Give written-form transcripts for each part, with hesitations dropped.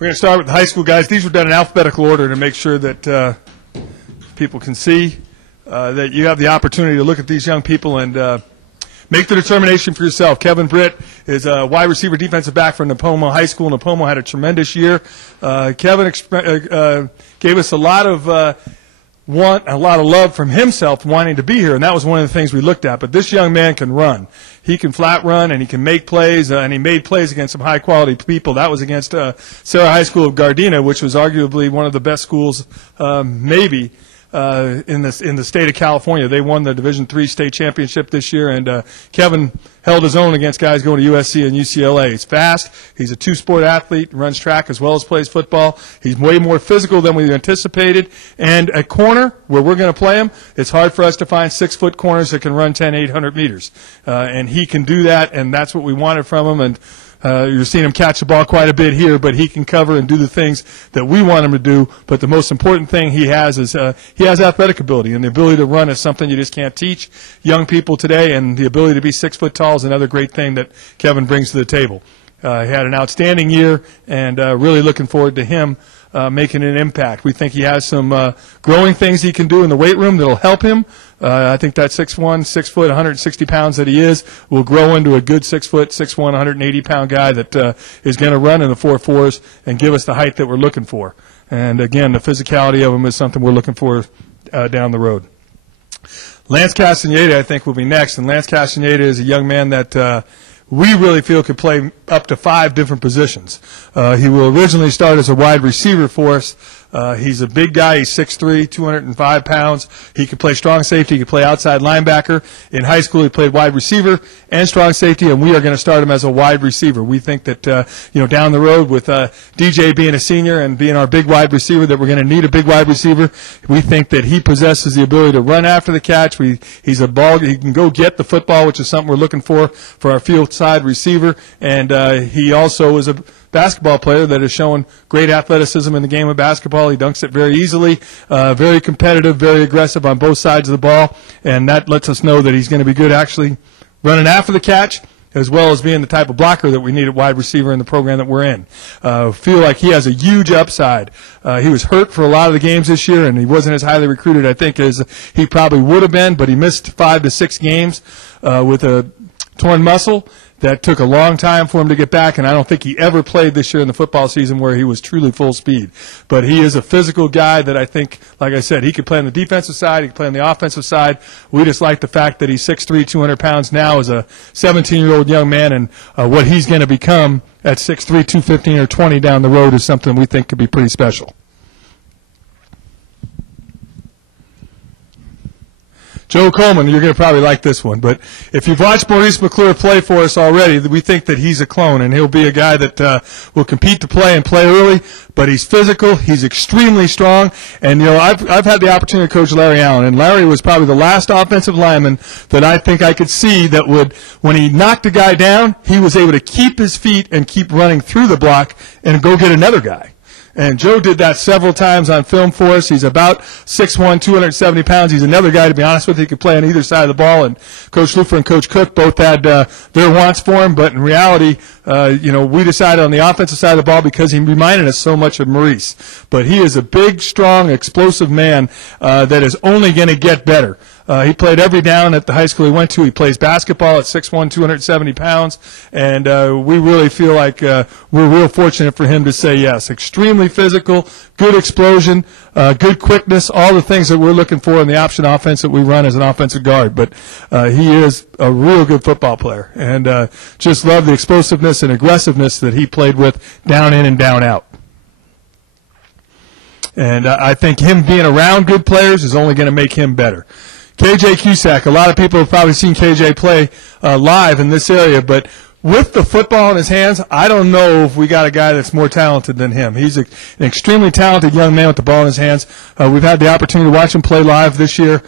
We're going to start with the high school guys. These were done in alphabetical order to make sure that people can see that you have the opportunity to look at these young people and make the determination for yourself. Kevin Britt is a wide receiver defensive back from Napomo High School. Napomo had a tremendous year. Kevin gave us a lot of love from himself wanting to be here, and that was one of the things we looked at. But this young man can run. He can flat run, and he can make plays, and he made plays against some high-quality people. That was against Sarah High School of Gardena, which was arguably one of the best schools maybe in the state of California. They won the Division III state championship this year, and Kevin held his own against guys going to USC and UCLA. He's fast. He's a two-sport athlete, runs track as well as plays football. He's way more physical than we anticipated. And at corner, where we're going to play him, it's hard for us to find 6-foot corners that can run 800 meters. And he can do that, and that's what we wanted from him. And you're seeing him catch the ball quite a bit here, but he can cover and do the things that we want him to do. But the most important thing he has is he has athletic ability, and the ability to run is something you just can't teach young people today, and the ability to be 6 foot tall is another great thing that Kevin brings to the table. He had an outstanding year, and really looking forward to him making an impact. We think he has some growing things he can do in the weight room that will help him. I think that 6'1", 6 foot, 160 pounds that he is will grow into a good 6 foot, 6'1", 180-pound guy that is going to run in the 4.4s and give us the height that we're looking for. And again, the physicality of him is something we're looking for down the road. Lance Castaneda, I think, will be next. And Lance Castaneda is a young man that we really feel could play up to 5 different positions. He will originally start as a wide receiver for us. He's a big guy. He's 6'3", 205 pounds. He can play strong safety. He can play outside linebacker. In high school, he played wide receiver and strong safety, and we are going to start him as a wide receiver. We think that, down the road with DJ being a senior and being our big wide receiver, that we're going to need a big wide receiver. We think that he possesses the ability to run after the catch. He's a ball. He can go get the football, which is something we're looking for our field side receiver. And he also is a basketball player that is showing great athleticism in the game of basketball. He dunks it very easily, very competitive, very aggressive on both sides of the ball, and that lets us know that he's going to be good actually running after the catch as well as being the type of blocker that we need at wide receiver in the program that we're in. Feel like he has a huge upside. He was hurt for a lot of the games this year, and he wasn't as highly recruited, I think, as he probably would have been, but he missed 5 to 6 games with a torn muscle. That took a long time for him to get back, and I don't think he ever played this year in the football season where he was truly full speed. But he is a physical guy that I think, like I said, he could play on the defensive side, he could play on the offensive side. We just like the fact that he's 6'3", 200 pounds now as a 17-year-old young man, and what he's going to become at 6'3", 215 or 20 down the road is something we think could be pretty special. Joe Coleman, you're going to probably like this one, but if you've watched Maurice McClure play for us already, we think that he's a clone, and he'll be a guy that will compete to play and play early, but he's physical, he's extremely strong, and I've had the opportunity to coach Larry Allen, and Larry was probably the last offensive lineman that I think I could see that would, when he knocked a guy down, he was able to keep his feet and keep running through the block and go get another guy. And Joe did that several times on film for us. He's about 6'1", 270 pounds. He's another guy, to be honest with you, he could play on either side of the ball. And Coach Lufer and Coach Cook both had their wants for him. But in reality, we decided on the offensive side of the ball because he reminded us so much of Maurice. But he is a big, strong, explosive man that is only going to get better. He played every down at the high school he went to. He plays basketball at 6'1", 270 pounds, and we really feel like we're real fortunate for him to say yes. Extremely physical, good explosion, good quickness, all the things that we're looking for in the option offense that we run as an offensive guard. But he is a real good football player, and just love the explosiveness and aggressiveness that he played with down in and down out. And I think him being around good players is only going to make him better. Jay Cusack, a lot of people have probably seen KJ play live in this area, but with the football in his hands, I don't know if we got a guy that's more talented than him. He's an extremely talented young man with the ball in his hands. We've had the opportunity to watch him play live this year.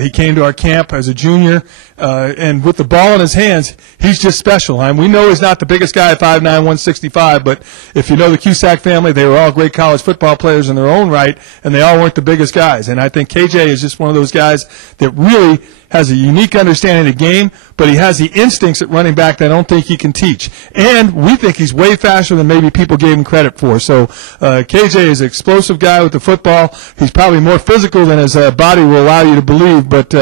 He came to our camp as a junior, and with the ball in his hands, he's just special. And we know he's not the biggest guy at 5'9", 165, but if you know the Cusack family, they were all great college football players in their own right, and they all weren't the biggest guys. And I think KJ is just one of those guys that really has a unique understanding of the game, but he has the instincts at running back that I don't think he can teach. And we think he's way faster than maybe people gave him credit for. So KJ is an explosive guy with the football. He's probably more physical than his body will allow you to believe, but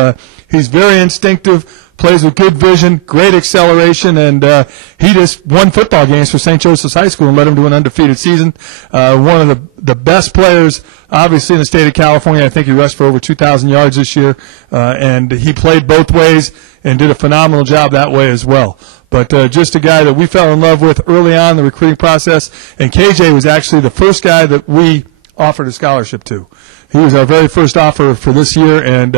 he's very instinctive, plays with good vision, great acceleration, and he just won football games for St. Joseph's High School and led them to an undefeated season. One of the best players, obviously, in the state of California. I think he rushed for over 2,000 yards this year, and he played both ways and did a phenomenal job that way as well. But just a guy that we fell in love with early on in the recruiting process, and KJ was actually the first guy that we offered a scholarship to. He was our very first offer for this year, and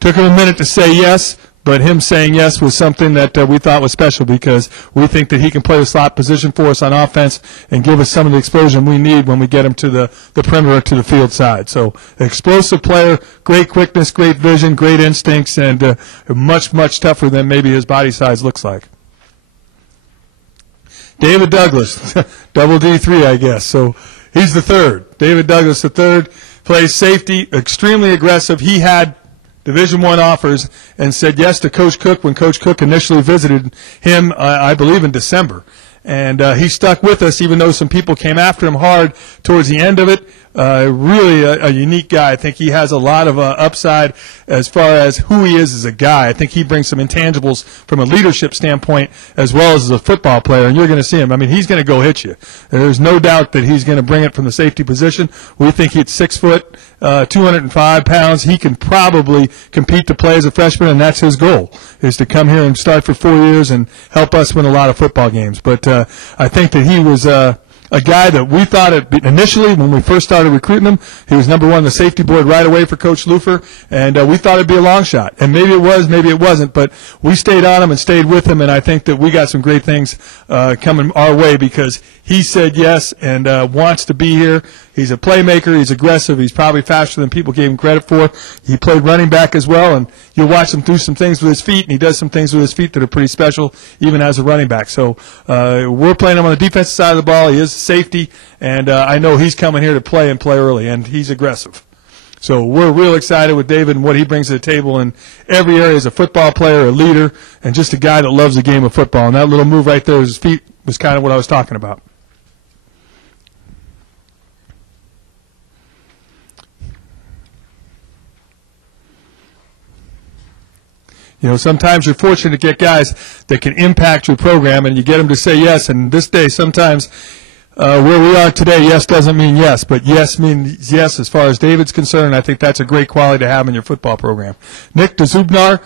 took him a minute to say yes. But him saying yes was something that we thought was special because we think that he can play the slot position for us on offense and give us some of the explosion we need when we get him to the perimeter, to the field side. So explosive player, great quickness, great vision, great instincts, and much, much tougher than maybe his body size looks like. David Douglas, double D3, I guess. So he's the third. David Douglas, the third, plays safety, extremely aggressive. He had Division I offers and said yes to Coach Cook when Coach Cook initially visited him, I believe, in December. And he stuck with us even though some people came after him hard towards the end of it. Really a unique guy. I think he has a lot of upside as far as who he is as a guy. I think he brings some intangibles from a leadership standpoint as well as a football player, and you're going to see him. I mean, he's going to go hit you. There's no doubt that he's going to bring it from the safety position. We think he's 6 foot, 205 pounds. He can probably compete to play as a freshman, and that's his goal, is to come here and start for 4 years and help us win a lot of football games. But I think that he was a guy that we thought initially when we first started recruiting him, he was number one on the safety board right away for Coach Lufer, and we thought it'd be a long shot. And maybe it was, maybe it wasn't, but we stayed on him and stayed with him, and I think that we got some great things coming our way because he said yes and wants to be here. He's a playmaker. He's aggressive. He's probably faster than people gave him credit for. He played running back as well, and you'll watch him do some things with his feet, and he does some things with his feet that are pretty special even as a running back. So we're playing him on the defensive side of the ball. He is safety, and I know he's coming here to play and play early, and he's aggressive. So we're real excited with David and what he brings to the table in every area as a football player, a leader, and just a guy that loves the game of football. And that little move right there with his feet was kind of what I was talking about. You know, sometimes you're fortunate to get guys that can impact your program, and you get them to say yes. And this day, sometimes where we are today, yes doesn't mean yes, but yes means yes as far as David's concerned. I think that's a great quality to have in your football program. Nick DeZubnar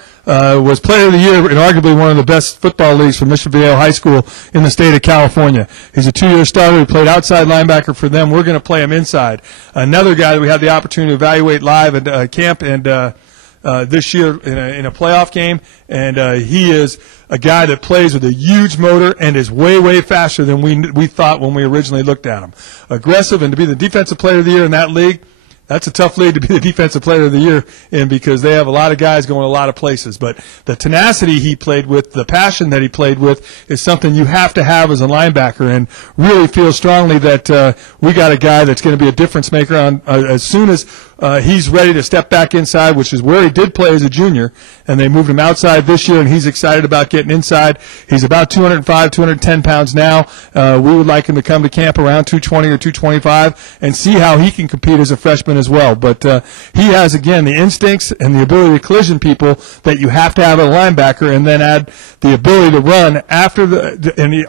was Player of the Year in arguably one of the best football leagues for Mission Viejo High School in the state of California. He's a 2-year starter. He played outside linebacker for them. We're going to play him inside. Another guy that we had the opportunity to evaluate live at camp and this year in a playoff game, and he is a guy that plays with a huge motor and is way, way faster than we thought when we originally looked at him. Aggressive, and to be the defensive player of the year in that league, that's a tough league to be the defensive player of the year in because they have a lot of guys going a lot of places. But the tenacity he played with, the passion that he played with, is something you have to have as a linebacker, and really feel strongly that we got a guy that's going to be a difference maker on as soon as he's ready to step back inside, which is where he did play as a junior, and they moved him outside this year, and he's excited about getting inside. He's about 205, 210 pounds now. We would like him to come to camp around 220 or 225 and see how he can compete as a freshman as well. But he has, again, the instincts and the ability to collision people that you have to have at a linebacker, and then add the ability to run after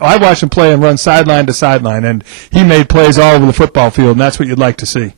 I watched him play and run sideline to sideline, and he made plays all over the football field, and that's what you'd like to see.